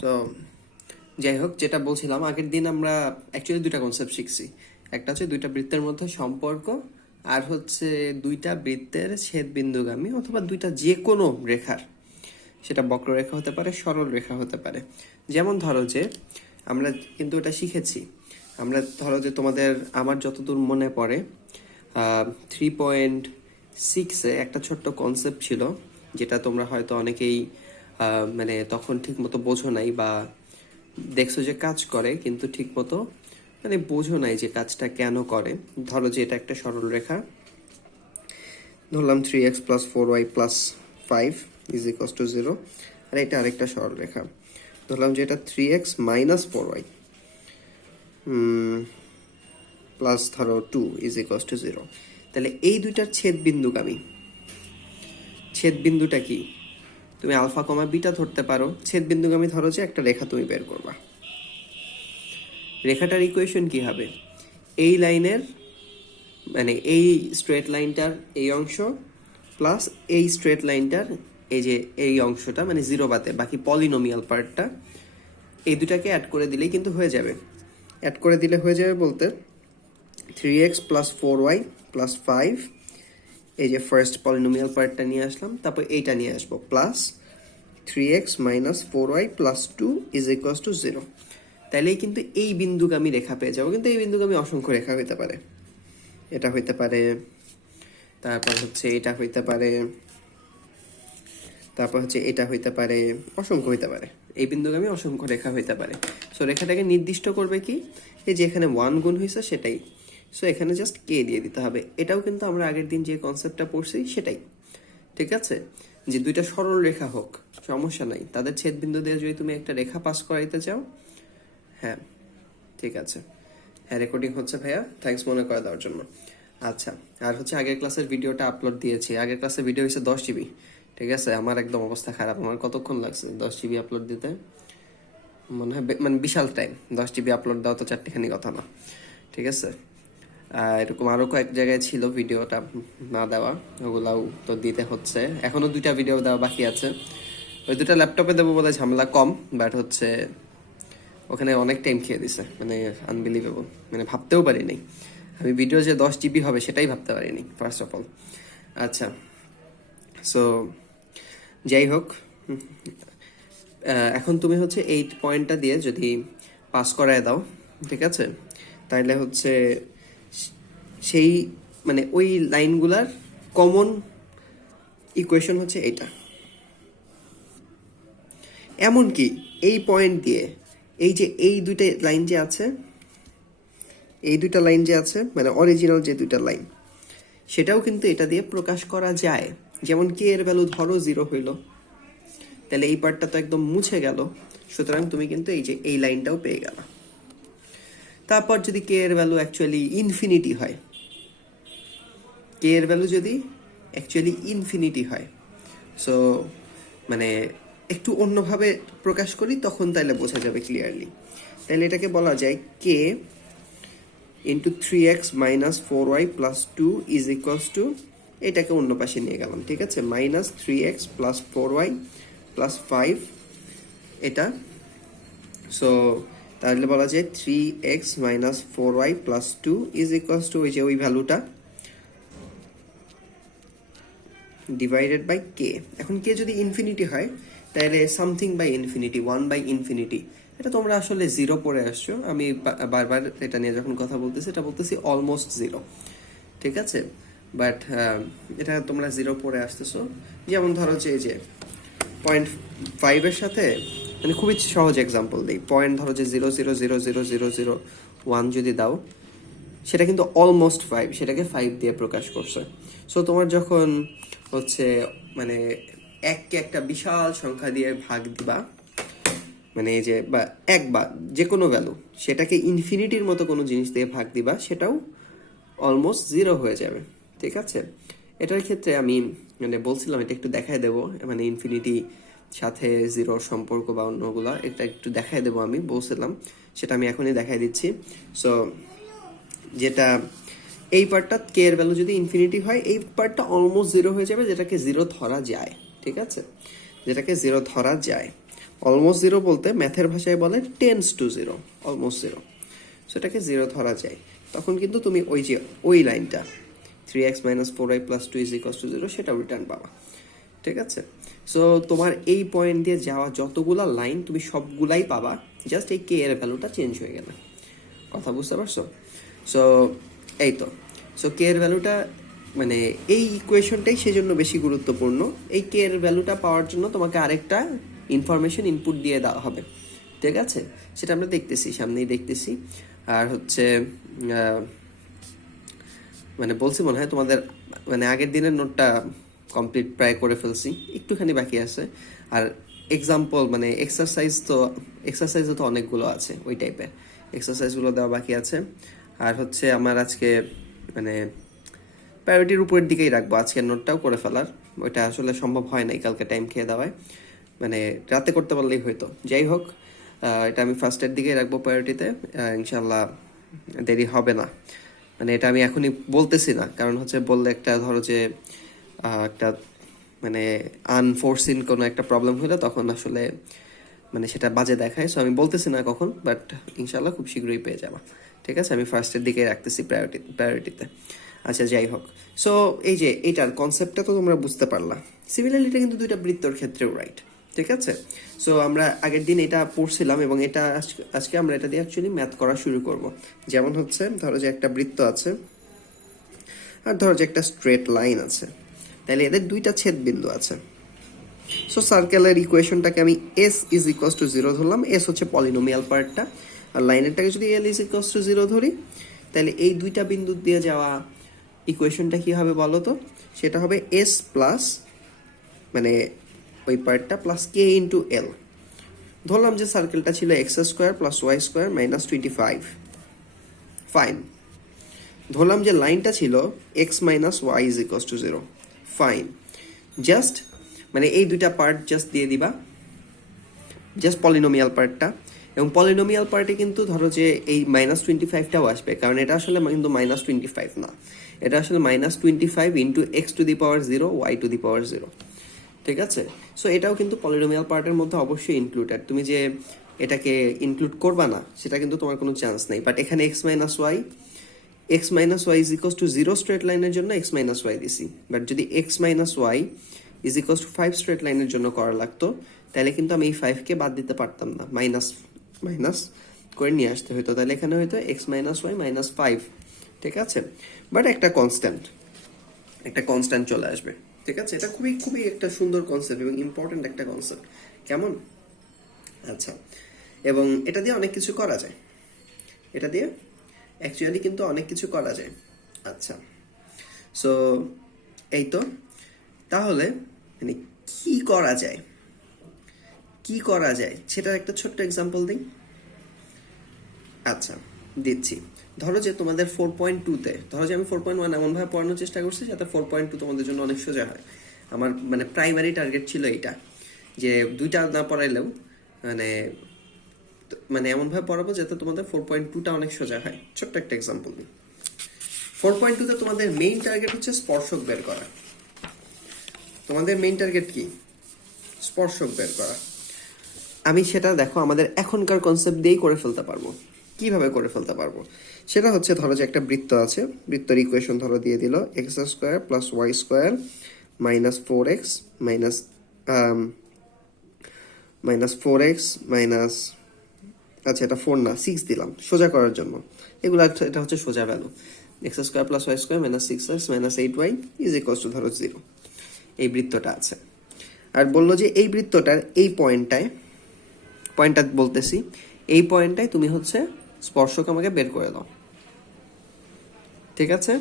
So যাই হোক, যেটা বলছিলাম, আগের দিন আমরা অ্যাকচুয়ালি দুইটা কনসেপ্ট শিখছি। একটা হচ্ছে দুইটা বৃত্তের মধ্যে সম্পর্ক, আর হচ্ছে দুইটা বৃত্তের ছেদবিন্দুগামী অথবা দুইটা যে কোনো রেখার, সেটা বক্ররেখা হতে পারে, সরল রেখা হতে পারে। যেমন ধরো যে আমরা কিন্তু এটা শিখেছি, আমরা ধরো যে তোমাদের, আমার যতদূর মনে পড়ে 3.6-এ একটা ছোট্ট কনসেপ্ট ছিল, যেটা তোমরা হয়তো অনেকেই মানে তখন ঠিক মতো বোঝো নাই, বা দেখছো যে কাজ করে কিন্তু ঠিক মতো মানে বোঝো নাই যে কাজটা কেন করে। ধরো যে এটা একটা সরল রেখা, ধরলাম 3x plus 4y plus 5 is equals to 0, আর এটা আরেকটা সরল রেখা, ধরলাম যে এটা 3x মাইনাস 4y প্লাস ধরো 2 ইজ ইকুয়ালস টু 0। তাহলে এই দুইটার ছেদবিন্দুগামী, ছেদবিন্দুটা কি? তুমি আলফা কমা বিটা ধরতে পারো। ছেদবিন্দুগামী ধরো যে একটা রেখা তুমি বের করবা, রেখাটার ইকুয়েশন কি হবে? এই লাইনের মানে এই স্ট্রেট লাইনটার এই অংশ প্লাস এই স্ট্রেট লাইনটার এই যে এই অংশটা, মানে জিরো বাদে বাকি পলিনোমিয়াল পার্টটা, এই দুটাকে অ্যাড করে দিলেই কিন্তু হয়ে যাবে। অ্যাড করে দিলে হয়ে যাবে বলতে 3x প্লাস 4y প্লাস 5, এই যে ফার্স্ট পলিনোমিয়াল পার্টটা নিয়ে আসলাম, তারপর এইটা নিয়ে আসবো plus 3x minus 4y plus 2 is equals to 0। তাইলেই কিন্তু এই বিন্দুগামী রেখা পেয়ে যাবো। কিন্তু এই বিন্দুগামী অসংখ্য রেখা হইতে পারে, এটা হইতে পারে, তারপর হচ্ছে এটা হইতে পারে, তারপর হচ্ছে এটা হইতে পারে, অসংখ্য হইতে পারে। এই বিন্দুগামী অসংখ্য রেখা হইতে পারে। সো রেখাটাকে নির্দিষ্ট করবে কি? এই যে এখানে 1 গুণ হয়েছে সেটাই। সো এখানে জাস্ট কে দিয়ে দিতে হবে। এটাও কিন্তু আমরা আগের দিন যে কনসেপ্টটা পড়ছি সেটাই, ঠিক আছে? যে দুইটা সরল রেখা হোক, সমস্যা নাই, তাদের ছেদবিন্দু দিয়ে যদি তুমি একটা রেখা পাস করাইতে চাও, হ্যাঁ ঠিক আছে। হ্যাঁ রেকর্ডিং হচ্ছে ভাইয়া, থ্যাঙ্কস মনে করে দেওয়ার জন্য। আচ্ছা, আর হচ্ছে আগের ক্লাসের ভিডিওটা আপলোড দিয়েছি। আগের ক্লাসের ভিডিও হচ্ছে 10 জিবি, ঠিক আছে? আমার একদম অবস্থা খারাপ। আমার কতক্ষণ লাগছে 10 জিবি আপলোড দিতে? মনে হয় মানে বিশাল টাইম। 10 জিবি আপলোড দেওয়া তো চারটিখানি কথা না, ঠিক আছে? এরকম আরো কয়েক জায়গায় ছিল ভিডিওটা না দেওয়া, ওগুলাও তো দিতে হচ্ছে। এখনো দুইটা ভিডিও দেওয়া বাকি আছে। ওই দুটা ল্যাপটপে দেবো বলে ঝামেলা কম, বাট হচ্ছে ওখানে অনেক টাইম খেয়ে দিছে, মানে আনবিলিভেবল, মানে ভাবতেও পারিনি আমি ভিডিও যে 10 জিবি হবে সেটাই ভাবতে পারিনি, ফার্স্ট অফ অল। আচ্ছা, সো যাই হোক, এখন তুমি হচ্ছে এই পয়েন্টটা দিয়ে যদি পাস করায় দাও, ঠিক আছে, তাইলে হচ্ছে সেই মানে ওই লাইনগুলার কমন ইকুয়েশন হচ্ছে এইটা। এমনকি এই পয়েন্ট দিয়ে এই যে এই দুইটা লাইন যে আছে, এই দুইটা লাইন যে আছে, মানে অরিজিনাল যে দুইটা লাইন, সেটাও কিন্তু এটা দিয়ে প্রকাশ করা যায়। যেমন কে এর ভ্যালু ধরো 0 হইল, তাহলে এই পার্টটা তো একদম মুছে গেল। সুতরাং তুমি কিন্তু এই যে এই লাইনটাও পেয়ে গেল। তারপর যদি কে এর ভ্যালু অ্যাকচুয়ালি ইনফিনিটি হয়, কে এর ভ্যালু যদি অ্যাকচুয়ালি ইনফিনিটি হয়, সো মানে একটু অন্যভাবে প্রকাশ করি, তখন তাইলে বোঝা যাবে ক্লিয়ারলি। তাহলে এটাকে বলা যায় k into 3x minus 4y plus 2 is equals to, এটাকে অন্য পাশে নিয়ে গেলাম, ঠিক আছে, minus 3x plus 4y plus 5 এটা। সো তাহলে বলা যায় 3x minus 4y plus 2 is equals two ওই যে ওই ভ্যালুটা ডিভাইডেড বাই কে। এখন কে যদি ইনফিনিটি হয়, তাহলে something by infinity, 1 by infinity. এটা তোমরা আসলে 0 পড়ে আসছো, আমি বারবার এটা নিয়ে যখন কথা বলতেছি এটা বলতেছি অলমোস্ট 0, ঠিক আছে? বাট এটা তোমরা 0 পড়ে আসতেছো। যেমন ধরো যে এই যে 0.5-এর সাথে, মানে খুবই সহজ এক্সাম্পল দিই, পয়েন্ট ধরো যে 0.0000001 যদি দাও, সেটা কিন্তু অলমোস্ট 5, সেটাকে 5 দিয়ে প্রকাশ করছে। সো তোমার যখন হচ্ছে মানে এককে একটা বিশাল সংখ্যা দিয়ে ভাগ দিবা, মানে এই যে বা এক বা যে কোনো ভ্যালু, সেটাকে ইনফিনিটির মতো কোনো জিনিস দিয়ে ভাগ দিবা, সেটাও অলমোস্ট 0 হয়ে যাবে, ঠিক আছে? এটার ক্ষেত্রে আমি মানে বলছিলাম এটা একটু দেখায় দেবো, মানে ইনফিনিটি সাথে 0 সম্পর্ক বা অন্যগুলা এটা একটু দেখায় দেবো, আমি বলছিলাম, সেটা আমি এখনই দেখাই দিচ্ছি। সো যেটা এই পার্টটা কে এর ভ্যালু যদি ইনফিনিটি হয়, এই পার্টটা অলমোস্ট 0 হয়ে যাবে, যেটাকে 0 ধরা যায়, ঠিক আছে, যেটাকে 0 ধরা যায়। অলমোস্ট জিরো বলতে ম্যাথের ভাষায় বলে tends to zero, almost zero. So এটাকে জিরো ধরা যায়। তখন কিন্তু তুমি ওই যে ওই লাইনটা 3x - 4y + 2 = 0 সেটাও রিটার্ন পাবা। ঠিক আছে? সো তোমার এই পয়েন্ট দিয়ে যাওয়া যতগুলা লাইন তুমি সবগুলাই পাবা, জাস্ট এই কে এর ভ্যালুটা চেঞ্জ হয়ে গেলে। কথা বুঝতে পারছো? সো এই তো। সো কে এর ভ্যালুটা মানে এই ইকুয়েশনটাই সেজন্য বেশি গুরুত্বপূর্ণ। এই কে এর ভ্যালুটা পাওয়ার জন্য তোমাকে আরেকটা ইনফরমেশন ইনপুট দিয়ে দেওয়া হবে। ঠিক আছে? সেটা আমরা দেখতেছি, সামনেই দেখতেছি। আর হচ্ছে মানে বলছি মনে হয় তোমাদের মানে আগের দিনের নোটটা কমপ্লিট প্রায় করে ফেলছি, একটুখানি বাকি আছে। আর এক্সাম্পল মানে এক্সারসাইজও তো অনেকগুলো আছে, ওই টাইপের এক্সারসাইজগুলো দেওয়া বাকি আছে। আর হচ্ছে আমার আজকে মানে প্রায়োরিটির উপরের দিকেই রাখবো আজকের নোটটাও করে ফেলার। ওইটা আসলে সম্ভব হয় নাই কালকে টাইম খেয়ে দেওয়ায়, মানে রাতে করতে পারলেই হয়তো। যাই হোক, এটা আমি ফার্স্টের দিকেই রাখবো প্রায়োরিটিতে। ইনশাল্লাহ দেরি হবে না। মানে এটা আমি এখনই বলতেছি না, কারণ হচ্ছে বললে একটা ধরো যে একটা মানে আনফোরসিন কোনো একটা প্রবলেম হলে তখন আসলে মানে সেটা বাজে দেখায়। সো আমি বলতেছি না কখন, বাট ইনশাল্লাহ খুব শীঘ্রই পেয়ে যাবা। ঠিক আছে? আমি ফার্স্টের দিকেই রাখতেছি প্রায়োরিটিতে। আচ্ছা, যাই হোক। সো এই যে এইটার কনসেপ্টটা তো তোমরা বুঝতে পারলা। সিমিলারলি এটা কিন্তু দুইটা বৃত্তর ক্ষেত্রেও রাইট। ঠিক আছে? সো আমরা আগের দিন এটা পড়ছিলাম এবং এটা আজকে আমরা এটা দিয়ে অ্যাকচুয়ালি ম্যাথ করা শুরু করব। যেমন হচ্ছে ধরো যে একটা বৃত্ত আছে আর ধরো যে একটা স্ট্রেট লাইন আছে, তাহলে এদের দুইটা ছেদ বিন্দু আছে। সো সার্কেলের ইকুয়েশনটাকে আমি এস ইজ ইকুয়ালস টু 0 ধরলাম। এস হচ্ছে পলিনোমিয়াল পার্টটা, আর লাইনেরটাকে যদি এল ইজ ইকুয়ালস টু 0 ধরি, তাহলে এই দুইটা বিন্দু দিয়ে যাওয়া ইকুয়েশনটা কি হবে বলো তো? সেটা হবে এস প্লাস মানে ওই পার্টটা প্লাস কে ইন্টু এল। ধরলাম যে সার্কেলটা ছিল x² + y² - 25। ফাইন। ধরলাম যে লাইনটা ছিল x - y = 0। ফাইন। জাস্ট মানে এই দুইটা পার্ট জাস্ট দিয়ে দিবা, জাস্ট পলিনোমিয়াল পার্টটা। এবং পলিনোমিয়াল পার্টে কিন্তু ধরো যে এই -25টাও আসবে, কারণ এটা আসলে কিন্তু -25 না, এটা আসলে -25 × x⁻0 y⁻0। ঠিক আছে? সো এটাও কিন্তু পলিনোমিয়াল পার্টের মধ্যে অবশ্যই ইনক্লুডেড। তুমি যে এটাকে ইনক্লুড করবা না সেটা কিন্তু তোমার কোনো চান্স নেই। বাট এখানে x - y = 0 স্ট্রেট লাইনের জন্য x - y দিছি। বাট যদি x - y = 5 স্ট্রেট লাইনের জন্য করা লাগতো, তাহলে কিন্তু আমি এই 5কে বাদ দিতে পারতাম না, মাইনাস করে নিয়ে আসতে হতো। তাহলে এখানে হয়তো x - y - 5। ঠিক আছে? বাট একটা কনস্ট্যান্ট চলে আসবে। ঠিক আছে? এটা খুবই খুবই একটা সুন্দর কনসেপ্ট এবং ইম্পর্টেন্ট একটা কনসেপ্ট। কেমন? আচ্ছা, এবং এটা দিয়ে অনেক কিছু করা যায়। এটা দিয়ে অ্যাকচুয়ালি কিন্তু অনেক কিছু করা যায়। আচ্ছা, সো এই তো। তাহলে মানে কি করা যায়, সেটার একটা ছোট্ট এক্সাম্পল দিই। আচ্ছা, দিচ্ছি। ধরো যে তোমাদের 4.2-তে, ধরো যে আমি 4.1 এমনভাবে পড়ানোর চেষ্টা করছি যাতে 4.2 তোমাদের জন্য অনেক সোজা হয়। আমার মানে প্রাইমারি টার্গেট ছিল এইটা, যে দুইটা না পড়াইলেও মানে মানে এমনভাবে পড়াবো যাতে তোমাদের 4.2টা অনেক সোজা হয়। ছোট্ট একটা এক্সাম্পল দিই। 4.2-তে তোমাদের মেইন টার্গেট হচ্ছে স্পর্শক বের করা। তোমাদের মেইন টার্গেট কি? স্পর্শক বের করা। আমি সেটা দেখো আমাদের এখনকার কনসেপ্ট দিয়েই করে ফেলতে পারবো। কিভাবে করে ফেলতে পারবো সেটা হচ্ছে, ধরো যে একটা বৃত্ত আছে, বৃত্তের ইকুয়েশন ধরো দিয়ে দিল x² + y² - 4x আচ্ছা এটা 4 না 6 দিলাম সোজা করার জন্য। এগুলো এটা হচ্ছে সোজা value. x² + y² - 6x - 8y = ধরো 0। এই বৃত্তটা আছে। আর বললো যে এই বৃত্তটার এই পয়েন্টটা বলতেছি, এই পয়েন্টটায় তুমি হচ্ছে স্পর্শক আমাকে বের করে দাও। ঠিক আছে?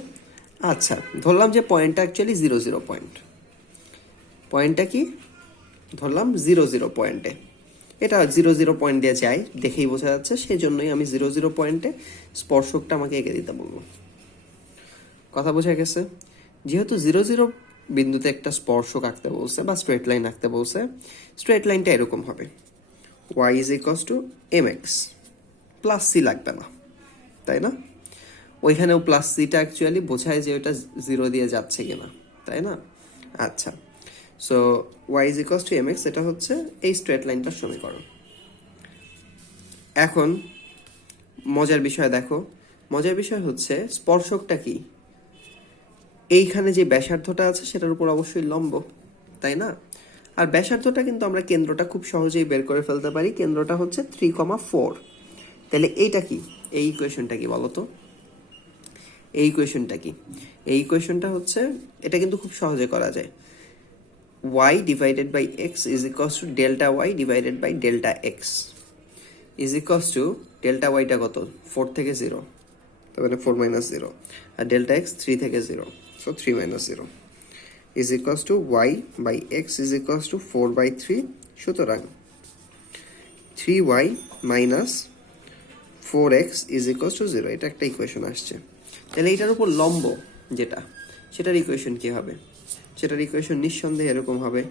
আচ্ছা, ধরলাম যে পয়েন্টটা অ্যাকচুয়ালি 0 পয়েন্ট। পয়েন্টটা কি ধরলাম 0 পয়েন্টে। এটা 0 পয়েন্ট দিয়ে যায় দেখেই বোঝা যাচ্ছে, সেই জন্যই আমি 0 পয়েন্টে স্পর্শকটা আমাকে এঁকে দিতে বলবো। কথা বোঝা গেছে? যেহেতু 0 বিন্দুতে একটা স্পর্শক আঁকতে বলছে বা স্ট্রেট লাইন আঁকতে বলছে, স্ট্রেট লাইনটা এরকম হবে y = mx। প্লাস সি লাগবে না, তাই না? ওইখানেও প্লাস সিটা অ্যাকচুয়ালি বোঝায় যে ওটা 0 দিয়ে যাচ্ছে কিনা, তাই না? আচ্ছা, so y is equals to m x, এটা হচ্ছে এই স্ট্রেট লাইনটার সমীকরণ। এখন মজার বিষয় দেখো, মজার বিষয় হচ্ছে স্পর্শকটা কি, এইখানে যে ব্যাসার্ধটা আছে সেটার উপর অবশ্যই লম্ব, তাই না? আর ব্যাসার্ধটা কিন্তু আমরা কেন্দ্রটা খুব সহজেই বের করে ফেলতে পারি, কেন্দ্রটা হচ্ছে 3,4। তাহলে এইটা কি, এই ইকুয়েশনটা কি বলো তো? এই ইকুয়েশনটা কি? এই ইকুয়েশনটা হচ্ছে, এটা কিন্তু খুব সহজে করা যায়। y divided by x is equals to delta y divided by delta x is equals to delta y টা কত, 4 থেকে 0, তার মানে 4 minus 0, আর delta x 3 থেকে 0, so 3 minus 0 is equals to y by x is equals to 4 by 3, সুতরাং 3y minus 4x is equals to 0, এটা একটা equation আসছে। তাহলে এটার উপর লম্ব যেটা, সেটার ইকুয়েশন কি হবে? সেটার ইকুয়েশন নিঃসন্দেহে এরকম হবে,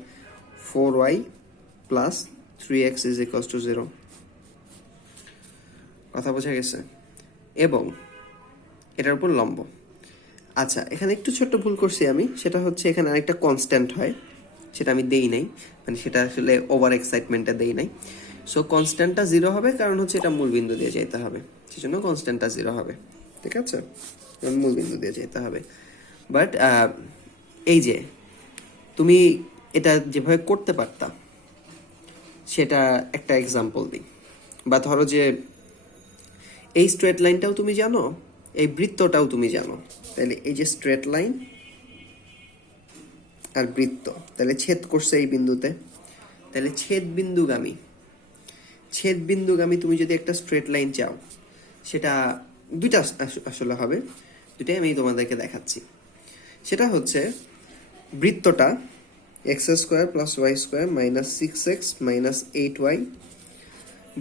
4y plus 3x is equals to 0। কথা বোঝা গেছে? এবং এটার উপর লম্ব। আচ্ছা, এখানে একটু ছোট্ট ভুল করছি আমি, সেটা হচ্ছে এখানে আরেকটা কনস্ট্যান্ট হয়, সেটা আমি দেই নাই, মানে সেটা আসলে ওভার এক্সাইটমেন্টটা দেই নাই। সো কনস্ট্যান্টটা 0 হবে, কারণ হচ্ছে এটা মূল বিন্দু দিয়ে যেতে হবে, সেজন্য কনস্ট্যান্টটা 0 হবে, ঠিক আছে? মূল বিন্দু দিয়ে যেতে হবে। বাট এই যে তুমি এটা যেভাবে করতে পারতা, সেটা একটা এক্সাম্পল দিই। বা ধরো যে এই স্ট্রেট লাইনটাও তুমি জানো, এই বৃত্তটাও তুমি জানো, তাহলে এই যে স্ট্রেট লাইন আর বৃত্ত, তাহলে ছেদ করছে এই বিন্দুতে, তাহলে ছেদ বিন্দুগামী তুমি যদি একটা স্ট্রেট লাইন চাও, সেটা দুইটা আসলে হবে, দুটাই আমি তোমাদেরকে দেখাচ্ছি। সেটা হচ্ছে বৃত্তটা x square plus y square minus 6x minus 8y,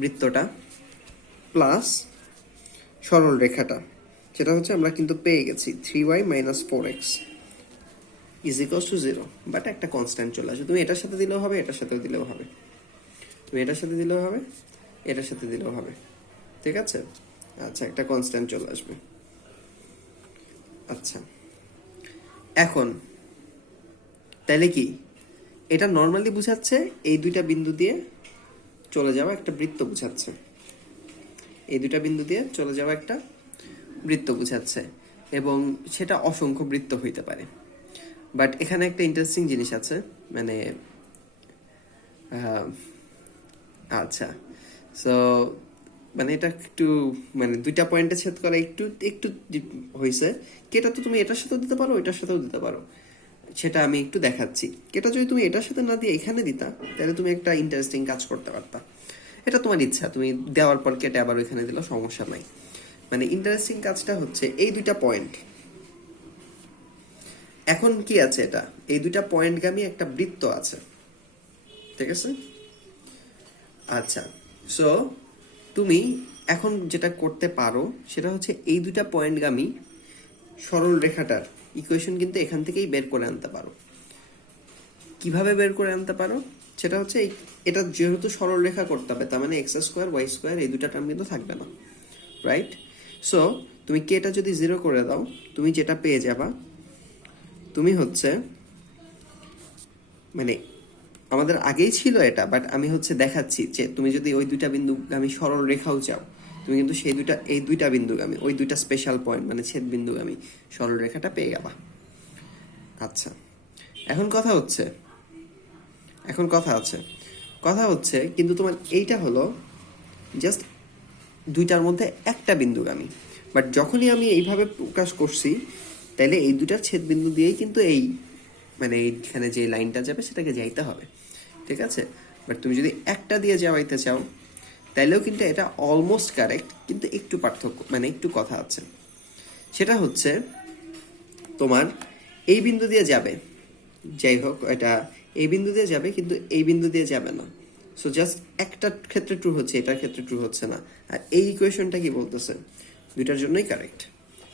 বৃত্তটা প্লাস সরল রেখাটা, সেটা হচ্ছে আমরা কিন্তু পেয়ে গেছি 3y minus 4x is equals to 0, but একটা কনস্ট্যান্ট চলে আসে। তুমি এটার সাথে দিলেও হবে, এটার সাথেও দিলেও হবে, তুমি এটার সাথে দিলেও হবে, এটার সাথে দিলেও হবে, ঠিক আছে? আচ্ছা, একটা কনস্ট্যান্ট চলে আসবে। আচ্ছা, এখন তাহলে কি এটা নর্মালি বুঝাচ্ছে এই দুইটা বিন্দু দিয়ে চলে যাওয়া একটা বৃত্ত বুঝাচ্ছে, এই দুইটা বিন্দু দিয়ে চলে যাওয়া একটা বৃত্ত বুঝাচ্ছে, এবং সেটা অসংখ্য বৃত্ত হইতে পারে। বাট এখানে একটা ইন্টারেস্টিং জিনিস আছে, মানে আচ্ছা, সো মানে এটা একটু, মানে দুইটা পয়েন্টে ছেদ করা একটু একটু হয়েছে। কেটা তো তুমি এটার সাথেও দিতে পারো, এটার সাথেও দিতে পারো, সেটা আমি একটু দেখাচ্ছি। কেটা যদি তুমি এটার সাথে না দিয়ে এখানে দিতা, তাহলে তুমি একটা ইন্টারেস্টিং কাজ করতে পারতা। এটা তোমার ইচ্ছা, তুমি দেওয়ার পর কেটে আবার ওইখানে দিলেও সমস্যা নাই। মানে ইন্টারেস্টিং কাজটা হচ্ছে এই দুইটা পয়েন্ট, এখন কি আছে, এটা এই দুইটা পয়েন্টগামী একটা বৃত্ত আছে, ঠিক আছে? আচ্ছা, সো তুমি এখন যেটা করতে পারো সেটা হচ্ছে এই দুইটা পয়েন্টগামী সরল রেখাটার ইকুয়েশন কিন্তু এখান থেকেই বের করে আনতে পারো। কিভাবে বের করে আনতে পারো? সেটা হচ্ছে এটা যেহেতু সরল রেখা করতে হবে, তার মানে এক্স স্কোয়ার ওয়াই স্কোয়ার এই দুটা টার্ম কিন্তু থাকবে না, রাইট? সো তুমি কেটা যদি 0 করে দাও, তুমি যেটা পেয়ে যাবা, তুমি হচ্ছে, মানে আমাদের আগেই ছিল এটা, বাট আমি হচ্ছে দেখাচ্ছি যে তুমি যদি ওই দুইটা বিন্দুগামী সরল রেখাও চাও, তুমি কিন্তু সেই দুইটা, এই দুইটা বিন্দুগামী, ওই দুইটা স্পেশাল পয়েন্ট মানে ছেদ বিন্দুগামী সরল রেখাটা পেয়ে যাবা। আচ্ছা, এখন কথা হচ্ছে কিন্তু তোমার এইটা হলো জাস্ট দুইটার মধ্যে একটা বিন্দুগামী, বাট যখনই আমি এইভাবে প্রকাশ করছি, তাইলে এই দুটার ছেদ বিন্দু দিয়েই কিন্তু এই, মানে এইখানে যে লাইনটা যাবে সেটাকে যাইতে হবে, ঠিক আছে? বাট তুমি যদি একটা দিয়ে যাওয়াইতে চাও, তাইলেও কিন্তু এটা অলমোস্ট কারেক্ট, কিন্তু একটু পার্থক্য, মানে একটু কথা আছে। সেটা হচ্ছে তোমার এই বিন্দু দিয়ে যাবে, যাই হোক এটা এই বিন্দু দিয়ে যাবে, কিন্তু এই বিন্দু দিয়ে যাবে না। সো জাস্ট একটা ক্ষেত্রে ট্রু হচ্ছে, এটার ক্ষেত্রে ট্রু হচ্ছে না। আর এই ইকুয়েশনটা কি বলতেছে, দুইটার জন্যই কারেক্ট,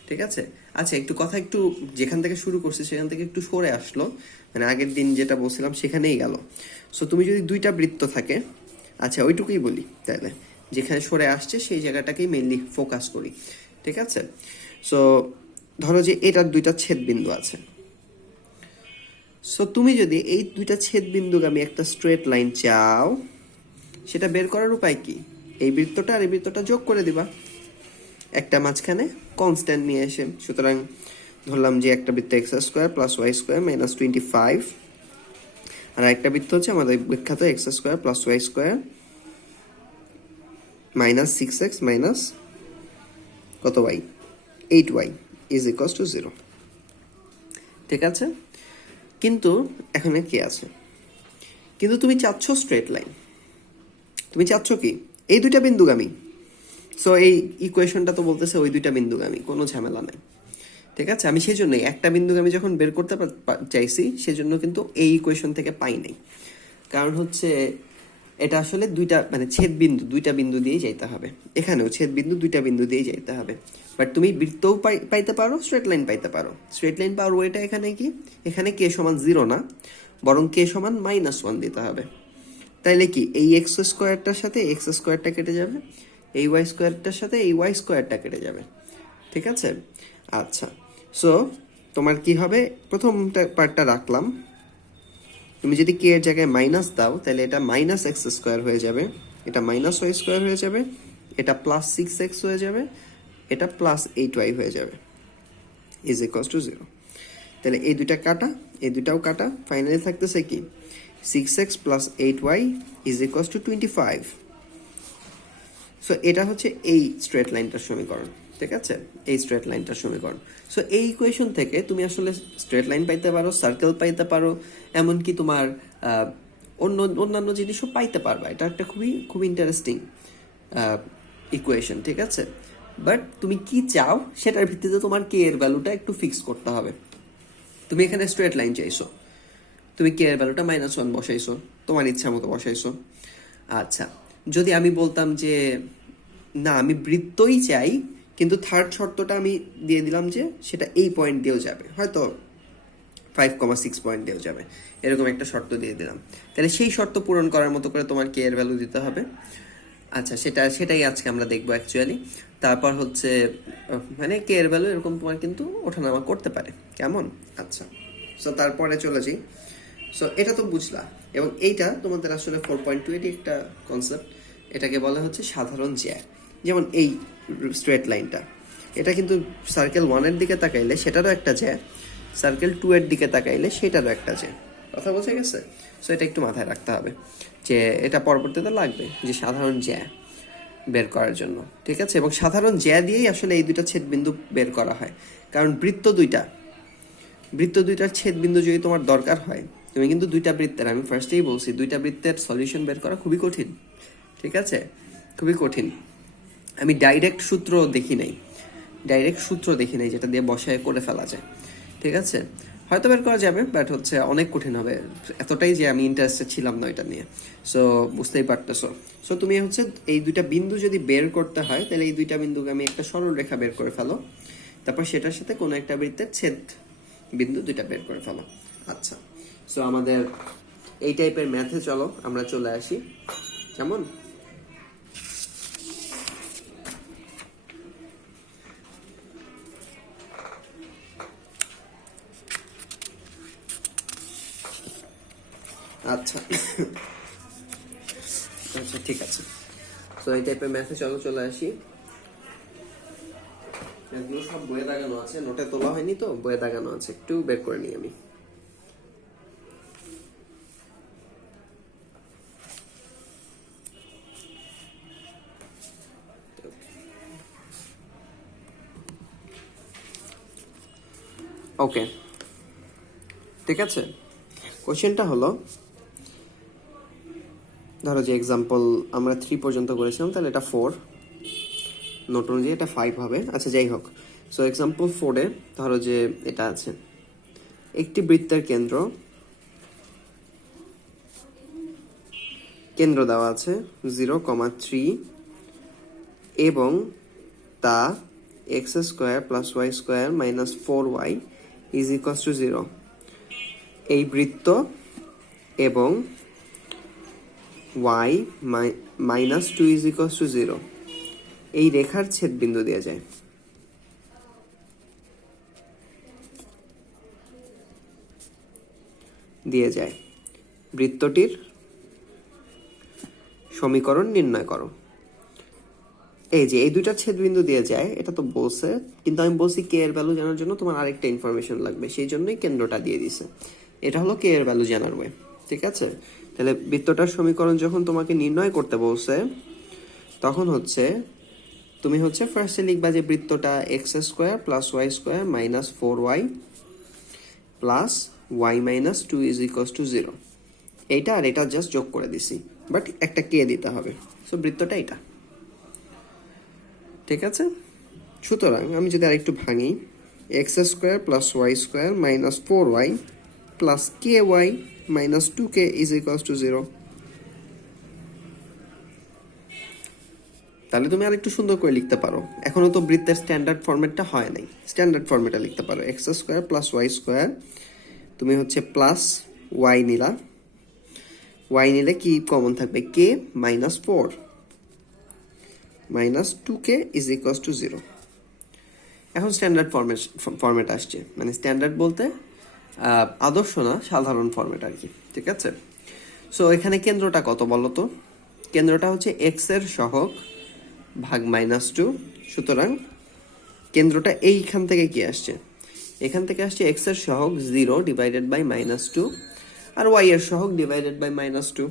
ঠিক আছে? আচ্ছা, একটু কথা একটু যেখান থেকে শুরু করছি সেখান থেকে একটু সরে আসলো, মানে আগের দিন যেটা বলছিলাম সেখানেই গেল। সো তুমি যদি দুইটা বৃত্ত থাকে, আচ্ছা ওইটুকুই বলি তাহলে, যেখানে সরে আসছে সেই জায়গাটাকেই মেইনলি ফোকাস করি, ঠিক আছে? সো ধরো যে এটার দুইটা ছেদ বিন্দু আছে, সো তুমি যদি এই দুইটা ছেদ বিন্দুগামী একটা স্ট্রেট লাইন চাও, সেটা বের করার উপায় কি? এই বৃত্তটা আর এই বৃত্তটা যোগ করে দিবা একটা মাঝখানে কনস্ট্যান্ট নিয়ে এসে। সুতরাং ধরলাম যে একটা বৃত্ত x square plus y square minus 25, আর একটা বৃত্ত হচ্ছে আমাদের বিখ্যাত x square plus y square minus 6x minus কত y, 8y is equals to 0। ঠিক আছে, কিন্তু এখানে কি আছে? কিন্তু তুমি চাচ্ছ স্ট্রেট লাইন, তুমি চাচ্ছ কি এই দুইটা বিন্দুগামী। সো এই ইকুয়েশনটা তো বলতেছে ওই দুইটা বিন্দুগামী, কোনো ঝামেলা নাই। ঠিক আছে, আমি সেই জন্যই একটা বিন্দুগামী যখন বের করতে চাইছি সেজন্য কিন্তু এই ইকুয়েশন থেকে পাই নাই। কারণ হচ্ছে এটা আসলে দুইটা মানে ছেদ বিন্দু, দুইটা বিন্দু দিয়েই যাইতে হবে। এখানেও ছেদ বিন্দু দুইটা বিন্দু দিয়েই যাইতে হবে। বাট তুমি বৃত্তও পাইতে পারো, স্ট্রেট লাইন পাইতে পারো। স্ট্রেট লাইন পাওয়ার ওয়েটা এখানে কি, এখানে কে সমান 0 না, বরং কে সমান -1 দিতে হবে। তাইলে কি এই এক্স স্কোয়ারটার সাথে এক্স স্কোয়ারটা কেটে যাবে, এই ওয়াই স্কোয়ারটার সাথে এই ওয়াই স্কোয়ারটা কেটে যাবে। ঠিক আছে, আচ্ছা। সো তোমার কি হবে, প্রথমটা পার্টটা রাখলাম। তুমি যদি কে এর জায়গায় মাইনাস দাও তাহলে এটা মাইনাস এক্স স্কোয়ার হয়ে যাবে, এটা মাইনাস ওয়াই স্কোয়ার হয়ে যাবে, এটা প্লাস 6x হয়ে যাবে, এটা প্লাস 8y হয়ে যাবে, ইজ ইকুয়ালস টু 0। তাহলে এই দুইটা কাটা, এই দুইটাও কাটা, ফাইনালি থাকতেছে কি 6x plus 8y is equals two 25। So এটা হচ্ছে এই স্ট্রেট লাইনটার সমীকরণ। ঠিক আছে, এই স্ট্রেট লাইনটার সমীকরণ। সো এই ইকুয়েশন থেকে তুমি আসলে স্ট্রেট লাইন পাইতে পারো, সার্কেল পাইতে পারো, এমনকি তোমার অন্যান্য জিনিসও পাইতে পারবা। এটা একটা খুবই ইন্টারেস্টিং ইকুয়েশন। ঠিক আছে, বাট তুমি কি চাও সেটার ভিত্তিতে তোমার কে এর ভ্যালুটা একটু ফিক্স করতে হবে। তুমি এখানে স্ট্রেট লাইন চাইছো, তুমি কে এর ভ্যালুটা -1 বসাইছো, তোমার ইচ্ছা মতো বসাইছো। আচ্ছা, যদি আমি বলতাম যে না আমি বৃত্তই চাই, কিন্তু থার্ড শর্তটা আমি দিয়ে দিলাম যে সেটা এই পয়েন্ট দিয়েও যাবে, হয়তো 5,6 পয়েন্ট দিয়েও যাবে, এরকম একটা শর্ত দিয়ে দিলাম, তাহলে সেই শর্ত পূরণ করার মতো করে তোমার কে এর ভ্যালু দিতে হবে। আচ্ছা, সেটাই আজকে আমরা দেখবো অ্যাকচুয়ালি। তারপর হচ্ছে মানে কে এর ভ্যালু এরকম তোমার কিন্তু ওঠানামা করতে পারে, কেমন? আচ্ছা, সো তারপরে চলে যাই। সো এটা তো বুঝলা, এবং এইটা তোমাদের আসলে 4.2 এটি একটা কনসেপ্ট। এটাকে বলা হচ্ছে সাধারণ জ্যা। যেমন এই স্ট্রেট লাইনটা, এটা কিন্তু সার্কেল 1 এর দিকে তাকাইলে সেটারও একটা জ্যা, সার্কেল 2 এর দিকে তাকাইলে সেটারও একটা জ্যা। কথা বোঝা গেছে? সো এটা একটু মাথায় রাখতে হবে যে এটা পরবর্তীতে লাগবে যে সাধারণ জ্যা বের করার জন্য। ঠিক আছে, এবং সাধারণ জ্যা দিয়েই আসলে এই দুইটা ছেদবিন্দু বের করা হয়। কারণ বৃত্ত দুইটার ছেদবিন্দু যদি তোমার দরকার হয়, তুমি কিন্তু দুইটা বৃত্তের, আমি ফার্স্টেই বলছি, দুইটা বৃত্তের সলিউশন বের করা খুবই কঠিন। ঠিক আছে, খুবই কঠিন। আমি ডাইরেক্ট সূত্র দেখি নাই যেটা দিয়ে বসায় করে ফেলা যায়। ঠিক আছে, হয়তো বের করা যাবে, বাট হচ্ছে অনেক কঠিন হবে, এতটাই যে আমি ইন্টারেস্টেড ছিলাম না এটা নিয়ে। সো বুঝতেই পারতেছো। সো তুমি হচ্ছে এই দুইটা বিন্দু যদি বের করতে হয়, তাহলে এই দুইটা বিন্দুকে আমি একটা সরল রেখা বের করে ফেলো, তারপর সেটার সাথে কোনো একটা বৃত্তের ছেদ বিন্দু দুইটা বের করে ফেলো। আচ্ছা, সো আমাদের এই টাইপের ম্যাথে চলো আমরা চলে আসি। কেমন? আচ্ছা আচ্ছা, ঠিক আছে। সো এই টাইপের ম্যাথে চলে আসি। এগুলো সব বইয়ে দাগানো আছে, নোটে তোলা হয়নি তো, বইয়ে দাগানো আছে, একটু বের করে নিই আমি। ওকে, ঠিক আছে। কোশ্চেনটা হলো, ধরো যে এক্সাম্পল আমরা 3 পর্যন্ত করেছিলাম, তাহলে এটা 4, নোট অনুযায়ী এটা 5 হবে। আচ্ছা, যাই হোক। সো এক্সাম্পল 4-এ ধরো যে এটা আছে, একটি বৃত্তের কেন্দ্র দেওয়া আছে 0,3 এবং তা x square plus y square minus 4y is equals to 0। এই বৃত্ত এবং y minus 2 is equals to 0 এই রেখার ছেদ বিন্দু দেওয়া যায়। দিয়ে যায় বৃত্তটির সমীকরণ নির্ণয় করো। এই যে এই দুইটা ছেদবিন্দু দিয়ে যায়, এটা তো বলছে, কিন্তু আমি বলছি কে এর ভ্যালু জানার জন্য তোমার আরেকটা ইনফরমেশন লাগবে, সেই জন্যই কেন্দ্রটা দিয়ে দিছে। এটা হলো কে এর ভ্যালু জানার ওয়ে, ঠিক আছে? তাহলে বৃত্তটার সমীকরণ যখন তোমাকে নির্ণয় করতে বলছে, তখন হচ্ছে তুমি হচ্ছে ফার্স্টে লিখবা যে বৃত্তটা x square plus y square minus 4y plus y minus 2 is equals to 0। এইটা আর এটা জাস্ট যোগ করে দিছি, বাট একটা কে দিতে হবে। সো বৃত্তটা এটা, ঠিক আছে? সুতরাং আমি যদি আরেকটু ভাঙি, x square plus y square minus 4y plus k y minus 2k is equals to 0। তাহলে তুমি আর একটু সুন্দর করে লিখতে পারো। এখনো তো বৃত্তের স্ট্যান্ডার্ড ফরম্যাটটা হয় নাই, স্ট্যান্ডার্ড ফরম্যাটে লিখতে পারো। X square plus y square, তুমি হচ্ছে প্লাস ওয়াই নিলা, ওয়াই নিলে কি কমন থাকবে? K minus 4 minus 2k is equals to 0। এখন স্ট্যান্ডার্ড ফরম্যাট আসছে, মানে স্ট্যান্ডার্ড বলতে আদর্শ না, সাধারণ ফরম্যাট আর কি, ঠিক আছে? সো এখানে কেন্দ্রটা কত বলো তো? কেন্দ্রটা হচ্ছে এক্স এর সহগ ভাগ -2। সুতরাং কেন্দ্রটা এইখান থেকে কি আসছে? এখান থেকে আসছে এক্স এর সহগ 0 ডিভাইডেড বাই -2 আর ওয়াই এর সহগ ডিভাইডেড বাই -2।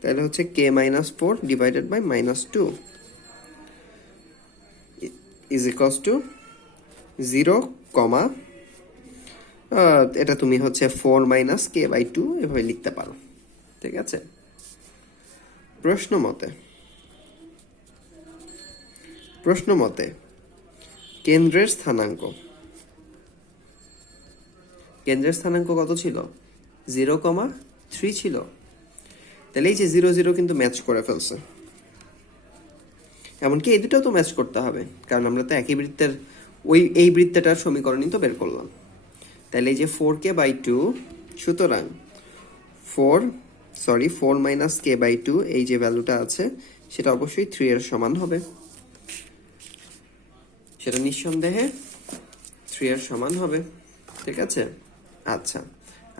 তাহলে হচ্ছে k minus 4 divided by -2 is equals to 0, এটা তুমি হচ্ছে 4 মাইনাস কে বাই 2 এভাবে লিখতে পারো, ঠিক আছে? প্রশ্ন মতে কেন্দ্রের স্থানাঙ্ক কত ছিল? 0,3 ছিল। তাহলে এই যে 0 0 কিন্তু ম্যাচ করে ফেলছে, এমনকি এই দুটাও তো ম্যাচ করতে হবে, কারণ আমরা তো একই বৃত্তের এই বৃত্তটার সমীকরণই তো বের করলাম। তাহলে এই যে 4k বাই 2, সুতরাং 4 মাইনাস কে বাই 2 এই যে ভ্যালুটা আছে সেটা অবশ্যই 3 এর সমান হবে, সেটা নিঃসন্দেহে 3 এর সমান হবে, ঠিক আছে? আচ্ছা,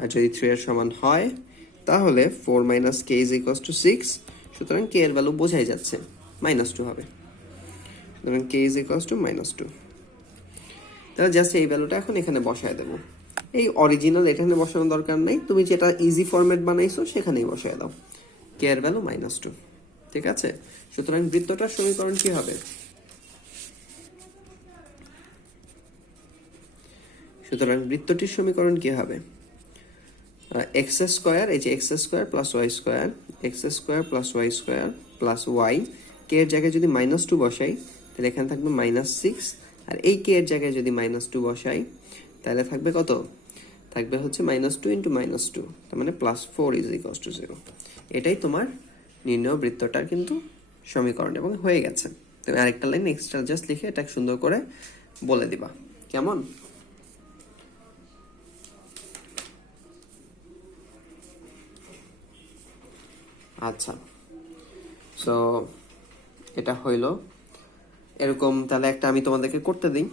আর যদি 3 এর সমান হয় তাহলে 4 minus K is equals two 6। সুতরাং কে এর ভ্যালু বোঝাই যাচ্ছে, -2 হবে। সুতরাং কে ইজ ইকুয়ালস টু -2। তাহলে জাস্ট এই ভ্যালুটা এখন এখানে বসায় দেবো। এই অরিজিনাল এখানে বসানোর দরকার নেই, তুমি যেটা ইজি ফরম্যাট বানাইছো সেখানেই বসায় দাও। কে এর ভ্যালু -2, ঠিক আছে? সুতরাং বৃত্তটার সমীকরণ কি হবে? সুতরাং বৃত্তটির সমীকরণ কি হবে? এক্স স্কোয়ার, এই যে x square plus y square, x square plus y square plus y, k এর জায়গায় যদি -2 বসাই তাহলে এখানে থাকবে -6, আর এই কে এর জায়গায় যদি -2 বসাই তাহলে থাকবে কত? থাকবে হচ্ছে -2 ইন্টু -2, তার মানে +4 ইজ ইকুয়ালস টু 0। এটাই তোমার নির্ণয় বৃত্তটার কিন্তু সমীকরণ, এবং হয়ে গেছে। তুমি আরেকটা লাইন এক্সট্রা জাস্ট লিখে এটা সুন্দর করে বলে দিবা, কেমন? আচ্ছা, সো এটা হইল এরকম। তাহলে একটা আমি তোমাদেরকে করতে দিই,